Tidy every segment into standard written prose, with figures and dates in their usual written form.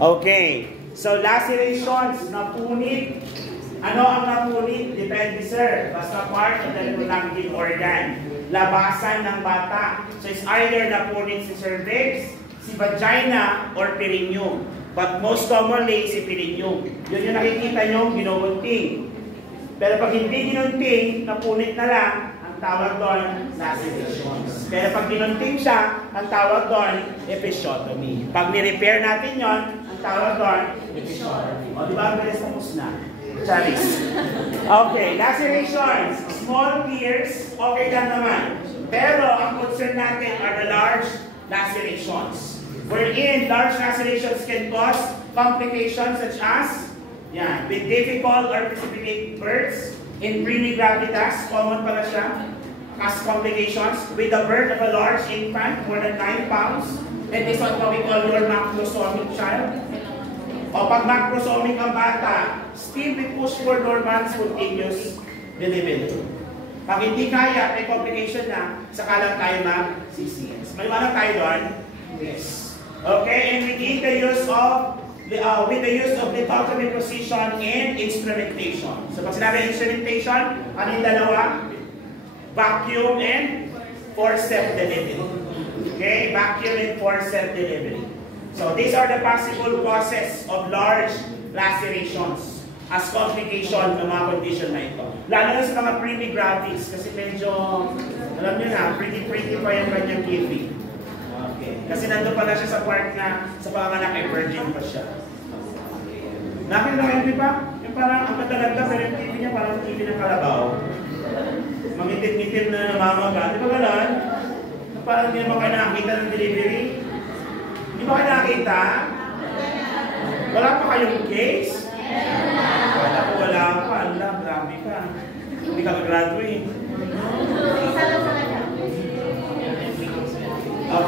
Okay. So, lacerations, napunit. Ano ang napunit? Depende, sir. Basta part of the reproductive organ. Labasan ng bata. So, it's either napunit si cervix, si vagina, or perineum. But most commonly, si perineum. Yun yung nakikita nyo, ginunting. Pero pag hindi ginunting, napunit na lang, ang tawag doon, lacerations. Pero pag ginunting siya, ang tawag doon, episiotomy. Pag ni-repair natin yon, ang tawag doon, episiotomy. O, di ba? Bilis tapos na. Charis. Okay, lacerations. Small tears, okay lang naman. Pero ang concern natin are the large lacerations. Wherein large lacerations can cause complications such as with difficult or precipitate births in preemie gravitas, common pala siya, as complications, with the birth of a large infant, more than 9 pounds, and this is what we call your macrosomic child. O pag macrosomic ang bata, still we push for normal spontaneous delivery. Pag hindi kaya, may complication na, saka lang tayo mag-CCS. May wala tayo doon? Yes. Okay, and with the use of lithotomy position and instrumentation. So pag sinabi instrumentation, ano yung dalawa? Vacuum and forceps delivery. Okay, vacuum and forceps delivery. So these are the possible causes of large lacerations as complication ng mga condition na ito. Lalo na sa mga preemie gravids kasi medyo, alam niyo na, pretty pa yung kanyang TV. Okay. Kasi nandun pala siya sa part na sa panganak ay virgin pa siya. Nakita na kayo, di ba? Yung parang ang kataganda pero yung TV niya parang TV ng kalabaw. Mangitim-ngitim na namamaga. Di ba gano'n? Parang hindi naman kayo nakakita ng delivery. Di ba kayo nakakita? Wala pa kayong case? Wala pa, wala pa. Allah, grabe ka. Hindi ka mag-graduate.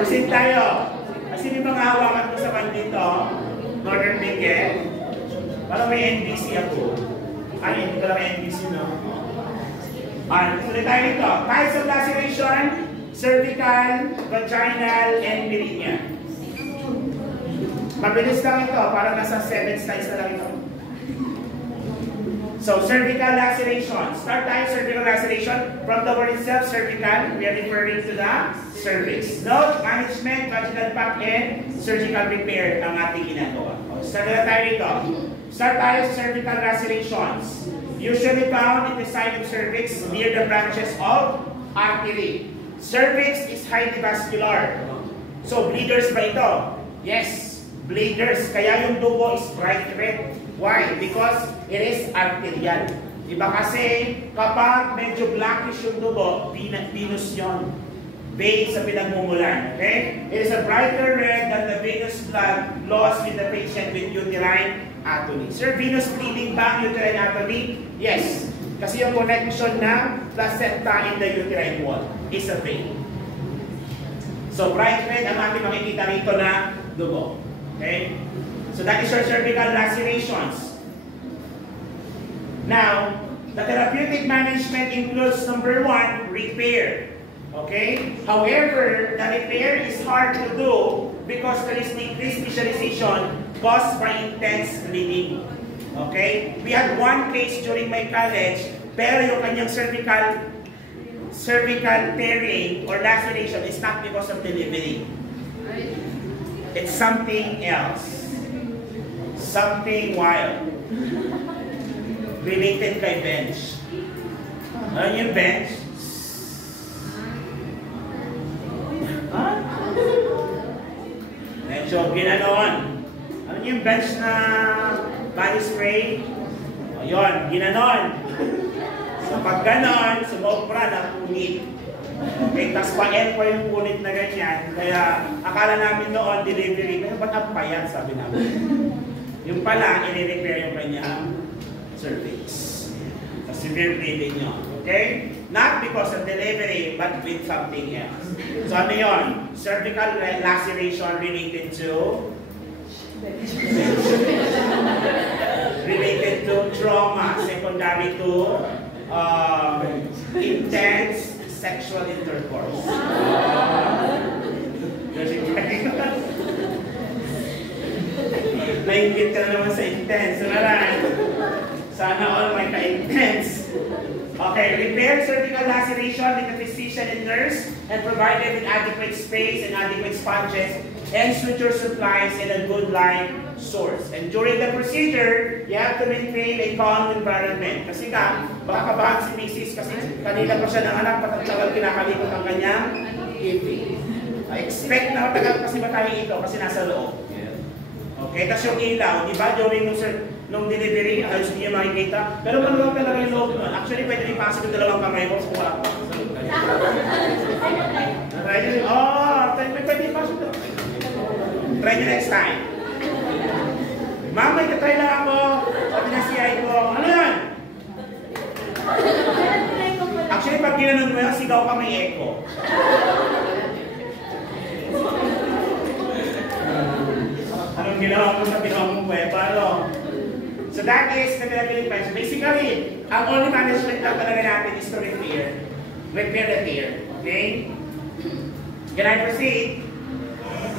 Present tayo. Kasi may mga hawakan ko sa dito, Northern Ticket. Parang may NBC ako. Hindi ko lang may NBC, no? Tuloy tayo dito. Types of laceration, cervical, vaginal, and perineal. Mabilis lang ito. Parang nasa 7 slides na lang ito. So, cervical laceration. Start tayo cervical laceration. From the word itself, cervical, we are referring to the cervix. Note, management, vaginal pack, and surgical repair ang ating ginagawa. Start na tayo dito. Start tayo sa cervical lacerations. Usually found in the side of cervix near the branches of artery. Cervix is highly vascular. So, bleeders ba ito? Yes, bleeders. Kaya yung dugo is bright red. Why? Because it is arterial. Diba kasi kapag medyo blackish yung dugo, venous yun. Vein sa pinagmumulan. Okay? It is a brighter red than the venous blood lost with the patient with uterine atony. Sir, venous bleeding ba ang uterine atony? Yes. Kasi yung connection ng placenta in the uterine wall is a vein. So, bright red ang ating makikita rito na dugo. Okay? So, that is your cervical lacerations. Now, the therapeutic management includes number 1, repair. Okay? However, the repair is hard to do because there is decreased visualization caused by intense bleeding. Okay? We had one case during my college, pero yung kanyang cervical tearing or laceration is not because of delivery. It's something else. Something wild. Related kay bench. Ano yung bench? Medyo ginanon. Ano yung bench na body spray? O yun, ginanon. So pag ganon, sumobra na punit. Okay, tas pa-L pa yung punit na ganyan. Kaya akala namin noon delivery, pero ba't ang payat, sabi namin. Yung pala, i-repair yung kanyang cervix. Sa severe bleeding nyo. Okay? Not because of delivery, but with something else. So ano yun? Cervical laceration related to trauma, secondary to intense sexual intercourse. naingit ka na naman sa intense. Sana all may ka-intense. Okay, repair cervical laceration with the physician and nurse and provide them with adequate space and adequate sponges and suture supplies and a good line source. And during the procedure, you have to maintain a calm environment. Kasi baka kabahan si Mrs. kasi kanina pa siya nanganak, patatagal kinakalikot ang kanyang giving. I expect na matagal kasi matahi ito kasi nasa loob. Okay, tapos yung ilaw, di ba, during nung delivery, ayos niyo makikita. Pero maluwag talaga yung loob nun. Actually, pwede ipasok yung dalawang kamay mo kung wala pa sa loob. Try nyo, pwede ipasok ito. Try nyo next time. Ma'am, may katry lang ako. Sabi na CI ko, ano yan? Actually, pag ginanon mo yun, sigaw ka may echo. Anong ginawa mo sa pinawang kuweba, no? So that is the Philippine Pension. Basically, ang only management lang talaga natin is to repair the tear. Okay? Can I proceed?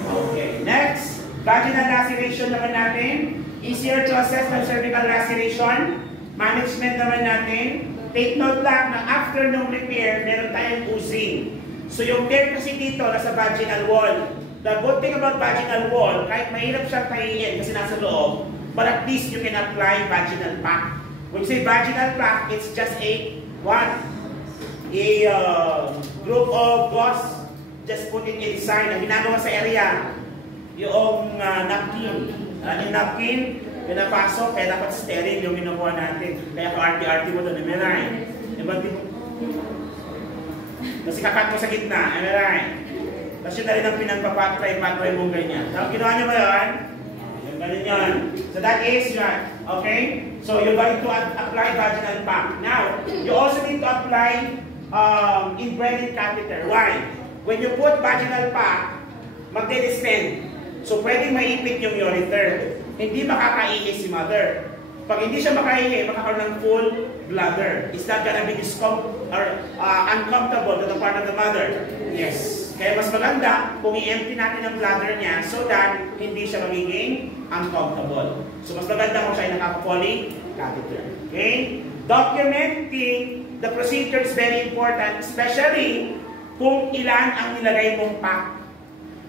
Okay. Next, vaginal laceration naman natin. Easier to assess than cervical laceration. Management naman natin. Take note lang na after ng repair, meron tayong oozing. So yung tear kasi dito, nasa vaginal wall. The good thing about vaginal wall, kahit mahirap siyang tahiin kasi nasa loob, but at least you can apply vaginal pack. When you say vaginal pack, it's just a group of gauze, just put it inside. Ang ginagawa sa area, yung napkin. Yung napkin, pinapasok, kaya dapat sterile yung ginawa natin. Kaya ka-RT-RT mo doon, emeray. Kasi kakat mo sa gitna, emeray. Tapos yun na rin ang pinagpapatry mong ganyan. So, ginawa nyo ba yun? Yung ganyan yun. So that is yun. Okay? So you're going to apply vaginal pack. Now, you also need to apply inbreeding catheter. Why? When you put vaginal pack, magde-distend. So pwedeng maipit yung ureter. Hindi makakaihi si mother. Pag hindi siya makaihi, makakaroon ng full bladder. Is that gonna be uncomfortable to the part of the mother? Yes. Kaya mas maganda kung i-empty natin ang bladder niya so that hindi siya magiging uncomfortable. So mas maganda kung siya ay naka-poly catheter. Okay? Documenting the procedure is very important, especially kung ilan ang nilagay mong pack.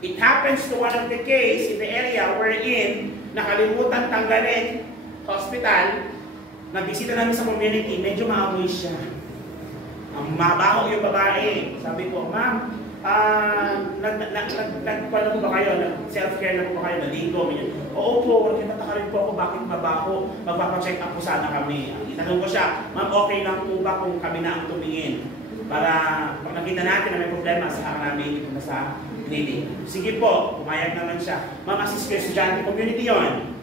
It happens to one of the case in the area wherein nakalimutan tanggalin hospital, nabisita namin sa community, medyo maamoy siya. Ang mabaho yung babae. Sabi ko, ma'am, nagpala mo ba kayo? Self-care na po ba kayo? Naligo? Oo po, nagtataka rin po ako bakit mabaho. Magpapacheck up po sana kami. Itanong ko siya, ma'am, okay lang po ba kung kami na ang tumingin? Para pag nakita natin na may problema, sa namin ito sa clinic. Sige po, pumayag naman siya. Ma'am, assist ko yung estudyante community yon.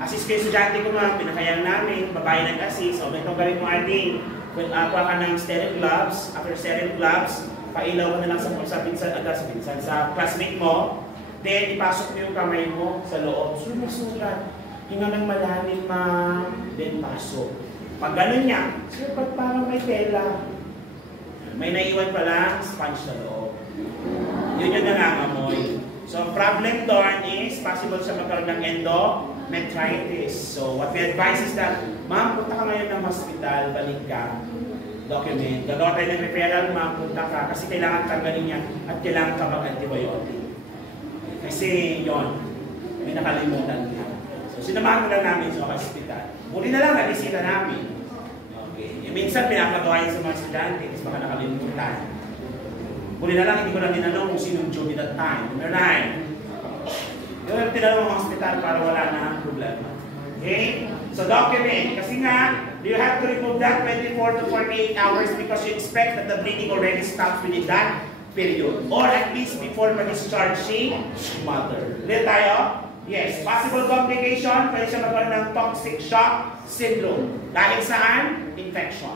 Assist ko yung estudyante ko ma'am, pinakayang namin, babae nag-assist. O, may tanggalin mo ating, kuha ka ng sterile gloves. After sterile gloves, pailaw mo na lang sa classmate mo. Then, ipasok mo yung kamay mo sa loob. Sulat. Hinga ng malalim, ma'am. Then, pasok. Pag ganun niya, sir, ba't parang may tela? May naiwan pala, sponge sa loob. Yun yung nangangamoy. So, ang problem doon is, possible siya magkaroon ng endometritis. So, what we advise is that, ma'am, punta ka ngayon ng hospital, balik ka. Document. Gagawa tayo ng referral, ma'am, punta ka. Kasi kailangan tanggalin niya at kailangan ka mag-antibiotic. Kasi yun, may nakalimutan ka. So, sinamahan ko lang namin sa hospital. Muli na lang, nabisita namin. Okay. Minsan, pinapagawa yun sa mga estudyante, kasi baka nakalimutan. Muli na lang, hindi ko lang tinanong kung sinong Judy that time. Right? Yung tinanong ang hospital para wala na problema. Okay? So, document. Kasi nga, you have to remove that 24 to 48 hours because you expect that the bleeding already stops within that period. Or at least before mag-discharge si mother. Ulit tayo? Yes. Possible complication, pwede siya magkaroon ng toxic shock syndrome. Dahil saan? Infection.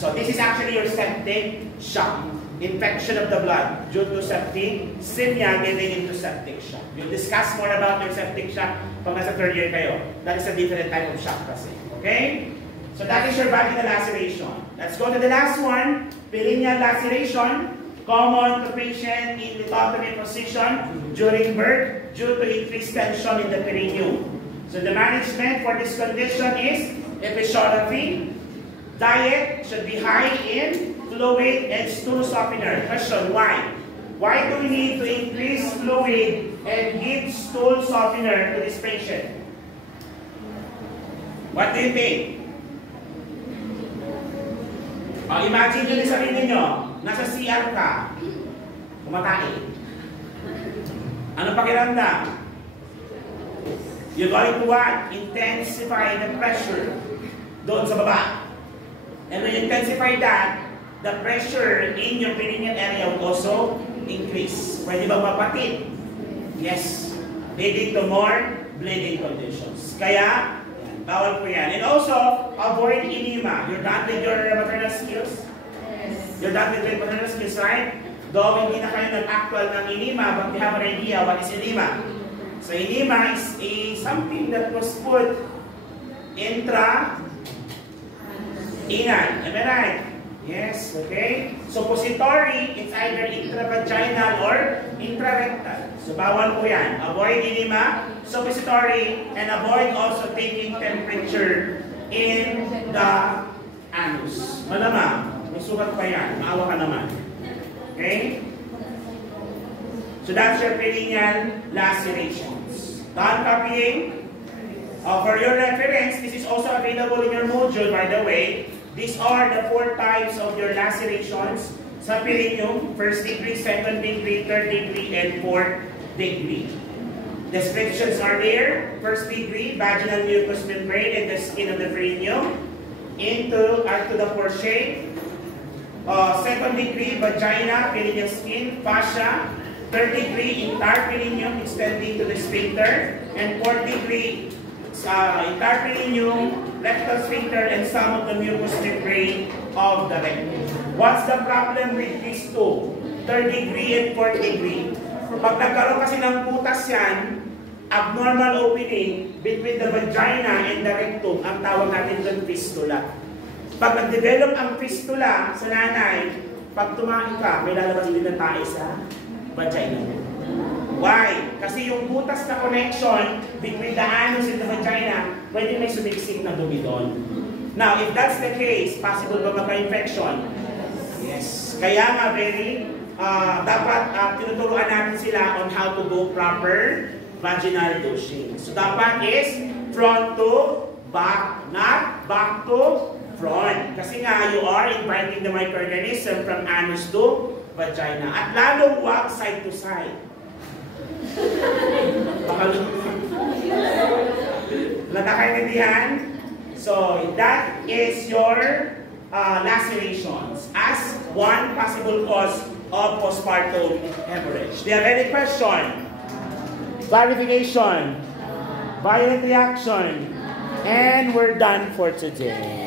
So this is actually your septic shock. Infection of the blood due to septicemia getting into septic shock. We'll discuss more about your septic shock pag nasa third year kayo. That is a different type of shock kasi. Okay? So that is your vaginal laceration. Let's go to the last one. Perineal laceration. Common to patient in lithotomy position during birth due to increased tension in the perineum. So the management for this condition is episodopy. Diet should be high in fluid and stool softener. Question, why? Why do we need to increase fluid and give stool softener to this patient? What do you think? Imagine nyo din sarili nyo, nasa CR ka, kumatay. Ano pakiramdam? You're going to what? Intensify the pressure doon sa baba. And when you intensify that, the pressure in your perineal area will also increase. Pwede ba mapatid? Yes. Leading to more bleeding conditions. Kaya, bawal po yan. And also, avoid enema. You're done with your maternal skills? Yes. You're done with your maternal skills, right? Though hindi na kayo nag-actual ng enema, but you have an idea what is enema. So enema is something that was put intra-inal. Am I right? Yes, okay. Suppository, it's either intravaginal or intrarectal. So bawal po yan. Avoid enema, suppository, and avoid also taking temperature in the anus. Malamang, may sugat pa yan. Maawa ka naman. Okay? So that's your perineal lacerations. Done copying? For your reference, this is also available in your module, by the way. These are the 4 types of your lacerations sa perineum: 1st degree, 2nd degree, 3rd degree, and 4th degree. Descriptions are there. 1st degree, vaginal mucous membrane and the skin of the perineum into the foreshape. 2nd degree, vagina, perineal skin, fascia. 3rd degree, entire perineum extending to the sphincter. And 4th degree, entire perineum, rectal sphincter, and some of the mucous membrane of the rectum. What's the problem with these two? 3rd degree and 4th degree. Pag nagkaroon kasi ng butas yan, abnormal opening between the vagina and the rectum, ang tawag natin doon fistula. Pag nag-develop ang fistula sa nanay, pag tumain ka, may lalabas din ng tae sa vagina. Why? Kasi yung butas na connection between the anus and the vagina, pwede may sumiksik na dumi doon. Now, if that's the case, possible ba magka-infection? Yes. Kaya nga, dapat tinuturuan natin sila on how to do proper vaginal douching. So, dapat is front to back, not back to front. Kasi nga, you are inviting the microorganism from anus to vagina. At lalo huwag side to side. Nakakaintindihan? So, that is your lacerations as one possible cause of postpartum hemorrhage. Do you have any question? Clarification? Violent reaction? And we're done for today.